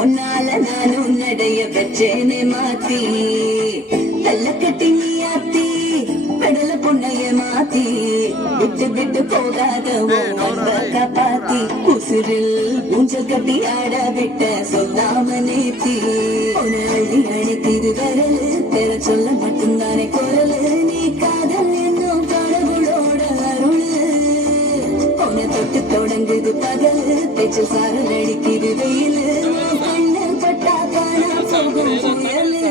உன்னால நானும் நடைய வச்சேனே மாத்தி கல்ல கட்டி நீ ஆத்தி கடல பொண்ணைய மாத்தி விட்டு விட்டு போகாத காப்பாத்தி உசுரில் ஊஞ்சல் கட்டி ஆட விட்ட சொல்லாம நேத்தி உன அள்ளி அழைத்திரு வரலு பெற சொல்ல மட்டும்தானே குரலு நீ காதல் என்னும் கடவுளோட அருளு உன தொட்டு தொடங்குது பகலு பேச்சு சாரல் அடிக்குது வெயிலு கண்ணல் பட்டா காணா போகும் புயலு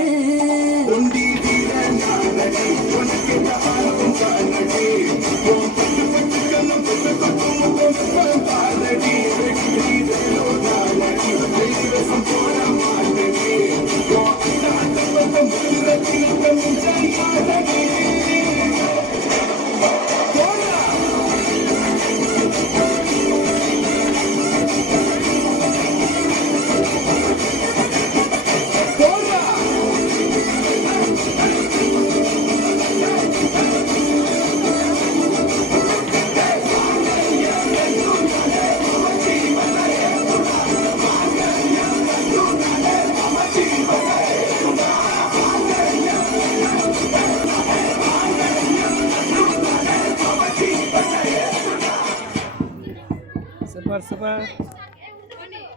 Super, super.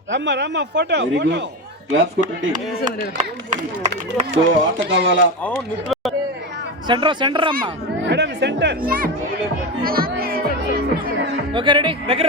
Rama, photo. Very good. Claps good ready. So, ಆಟ ಕಾವಾಲ. Center, Rama. Madam, center. Okay, ready? దగ్గర